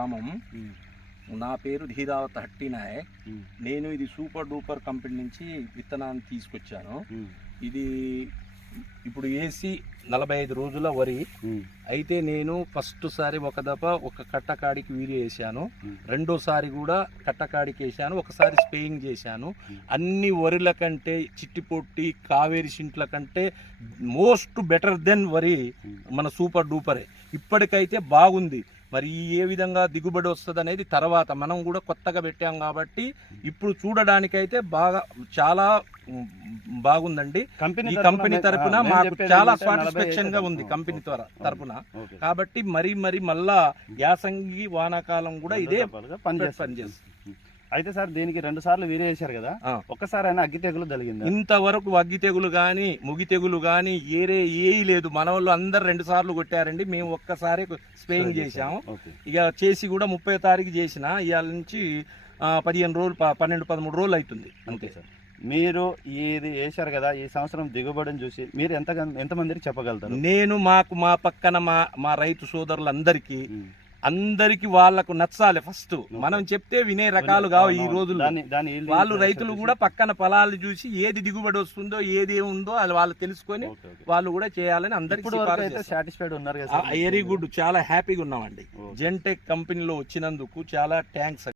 గ్రామం నా పేరు ధీరావత్ హట్టినాయ్ నేను ఇది సూపర్ డూపర్ కంపెనీ నుంచి విత్తనాన్ని తీసుకొచ్చాను. ఇది ఇప్పుడు వేసి నలభై ఐదు రోజుల వరి. అయితే నేను ఫస్ట్ సారి ఒక దఫ ఒక కట్టకాడికి వీరి వేసాను రెండోసారి కూడా కట్టకాడికి వేసాను ఒకసారి స్పేయింగ్ చేశాను. అన్ని వరిల కంటే చిట్టిపొట్టి కావేరి సింట్ల కంటే మోస్ట్ బెటర్ దెన్ వరి మన సూపర్ డూపరే. ఇప్పటికైతే బాగుంది. మరి ఏ విధంగా దిగుబడి వస్తుంది అనేది తర్వాత మనం కూడా కొత్తగా పెట్టాం కాబట్టి ఇప్పుడు చూడడానికైతే బాగా చాలా బాగుందండి. ఈ కంపెనీ తరపున మాకు చాలా సాటిస్ఫాక్షన్గా ఉంది కంపెనీ త్వర తరపున. కాబట్టి మరి మరి మళ్ళా యాసంగి వానాకాలం కూడా ఇదే పనిచేస్తుంది అయితే సార్ దీనికి రెండు సార్లు వీరే వేశారు కదా. ఒక్కసారి అయినా అగ్గి తెగులు తగిలిందా? ఇంతవరకు అగ్గి తెగులు కానీ ముగి తెగులు కానీ ఏరే ఏయి లేదు. మన వాళ్ళు అందరు రెండు సార్లు కొట్టారండి. మేము ఒక్కసారి స్ప్రేయింగ్ చేశాము. ఇక చేసి కూడా ముప్పై తారీఖు చేసిన. ఇవాళ నుంచి పదిహేను రోజులు పన్నెండు పదమూడు రోజులు అవుతుంది. అంతే. సార్. మీరు ఇది వేశారు కదా ఈ సంవత్సరం దిగుబడిని చూసి మీరు ఎంత ఎంతమందికి చెప్పగలుగుతారు? నేను మాకు మా పక్కన మా మా రైతు సోదరులందరికీ. అందరికి వాళ్ళకు నచ్చాలి ఫస్ట్. మనం చెప్తే వినే రకాలు కావు ఈ రోజుల్లో. వాళ్ళు రైతులు కూడా పక్కన పొలాలు చూసి ఏది దిగుబడి వస్తుందో ఏది ఉందో అది వాళ్ళు తెలుసుకొని. వాళ్ళు కూడా చేయాలని అందరికి? Very good. చాలా హ్యాపీగా ఉన్నామండి. జెన్టెక్ కంపెనీలో వచ్చినందుకు చాలా థ్యాంక్స్